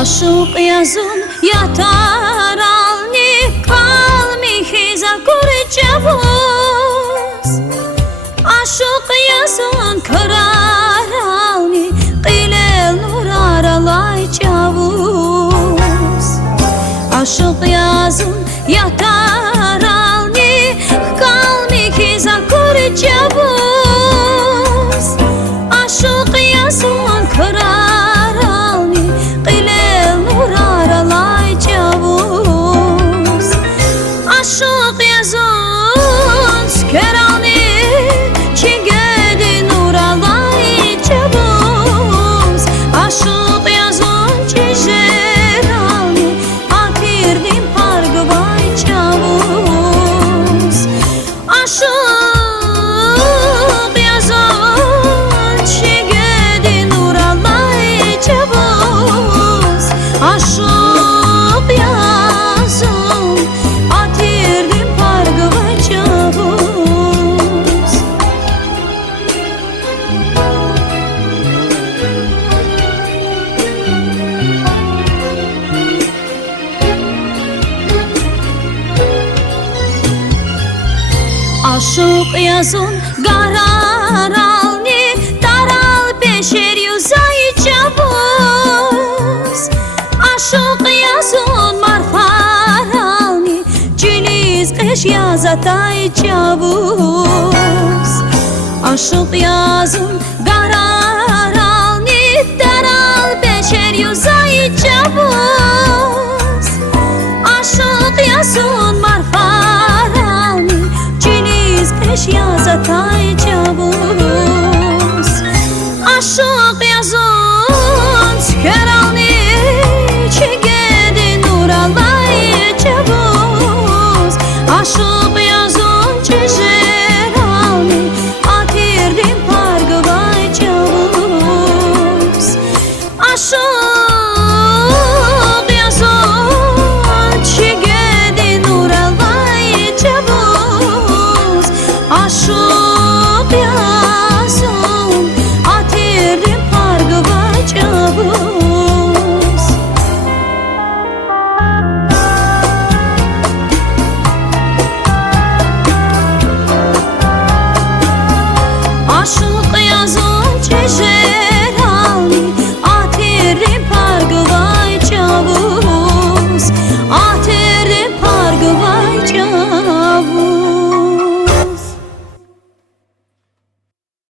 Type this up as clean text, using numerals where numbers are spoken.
Aşık yazın yatar alni kalmi hiza kurcavuz. Aşık yazın kırar alni qilel nurar alay çavuz. Aşık yazın yatar alni kalmi hiza kurcavuz. Aşık yazın kırar alni qilel nurar alay çavuz. Aşık yazın skeralni çingedi nur alay çavuz. Aşık yazın çijeralni atirdim pargvay çavuz. Aşık yazın çingedi nur alay çavuz. Aşık yazın atirdim pargvay çavuz. Aşık yazın garar alni taral beşer yüzay çavuz. Aşık yazın marfar alni ciliz kış yazatay çavuz. Aşık yazın garar alni taral beşer yüzay çavuz.